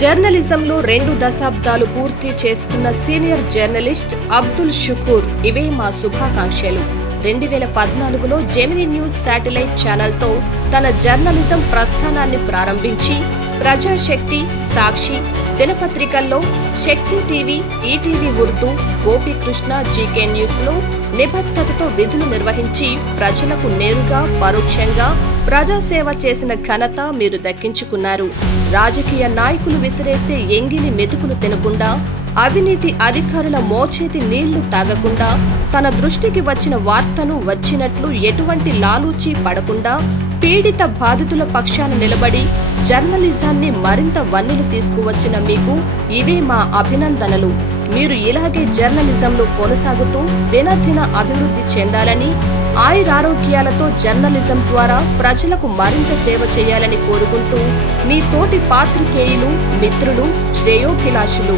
జర్నలిజంలో 2 దశాబ్దాలు పూర్తి చేసుకున్న సీనియర్ జర్నలిస్ట్ అబ్దుల్ షుకూర్ ఇవే మా శుభాకాంక్షలు. 2014లో జెమినీ న్యూస్ శాటిలైట్ ఛానల్తో తన జర్నలిజం ప్రస్థానాన్ని ప్రారంభించి ప్రజాశక్తి, సాక్షి దినపత్రికల్లో, Shakti TV, ETV Urdu, Gopikrishna GK న్యూస్లో నిబద్ధతతో విధులు నిర్వహించి ప్రజలకు నేరుగా పరోక్షంగా ప్రజాసేవ చేసిన ఘనత మీరు దక్కించుకున్నారు. రాజకీయ నాయకులు విసిరేసే ఎంగిలి మెతుకులు తినకుండా, అవినీతి అధికారుల మోచేతి నీళ్లు తాగకుండా, తన దృష్టికి వచ్చిన వార్తను వచ్చినట్లు ఎటువంటి లాలూచీ పడకుండా పీడిత బాధితుల పక్షాన నిలబడి జర్నలిజాన్ని మరింత వన్నెలు తీసుకువచ్చిన మీకు ఇవే మా అభినందనలు. మీరు ఇలాగే జర్నలిజంలో కొనసాగుతూ దినదిన అభివృద్ధి చెందాలని, ఆయురారోగ్యాలతో జర్నలిజం ద్వారా ప్రజలకు మరింత సేవ చేయాలని కోరుకుంటూ మీ తోటి పాత్రికేయులు, మిత్రులు, శ్రేయోభిలాషులు.